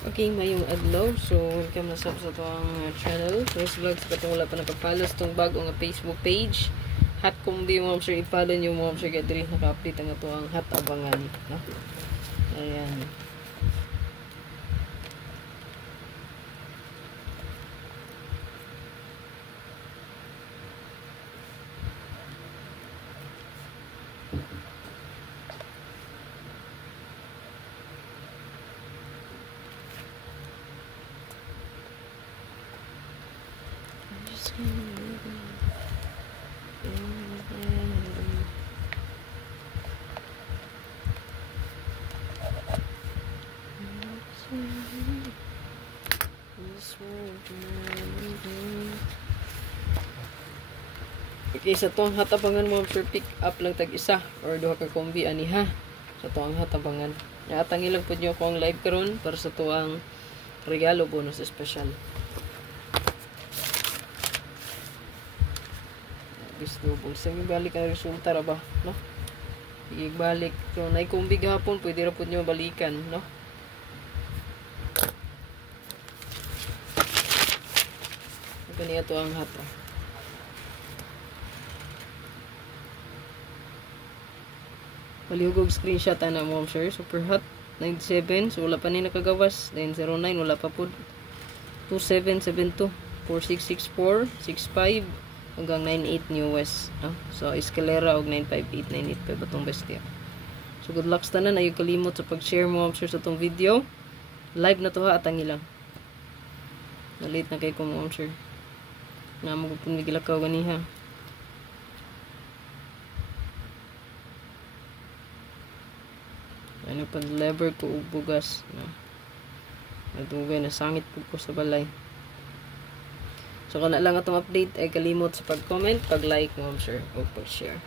Okay, mayong adlaw. So, welcome na sa itong channel. First vlogs pa itong wala pa nakapalo sa itong bago nga Facebook page. Hat kung di mo sure ipalo nyo mo sure gadri naka-update ang ito ang hat abangan. No? Ayan. Okay, sa tong hatabangan mo sure pick up lang tag isa or duha ka kombi ani ha. Sa tong hatabangan. Atang ilang pud nyo ko ang live karon para sa tuang regalo bonus special. Gusto bulsa mi balik ang resulta ra ba, no? Ibalik so nay kombi gahapon pwede ra pud nyo balikan, no? Kaniya to ang hata. Palihugog screenshot na mo sir. Super hot 97 so wala pa ni nakagawas. Then 09 wala pa po. 2772 4664 65 hanggang 98 new west. So Escalera og 958985 batong bestia. So good luck tanan ayo kalimot sa pag-share mo sir sa tong video. Live na to ha atang ilang. Nalit na kay ko mo sir. Na mo pud migilakaw ganiha. Ano pa lever ko ug bugas no. Nadugay na sangit pud ko sa balay. So kana lang atong update ay kalimot sa pag-comment, pag-like mo sir o pag-share.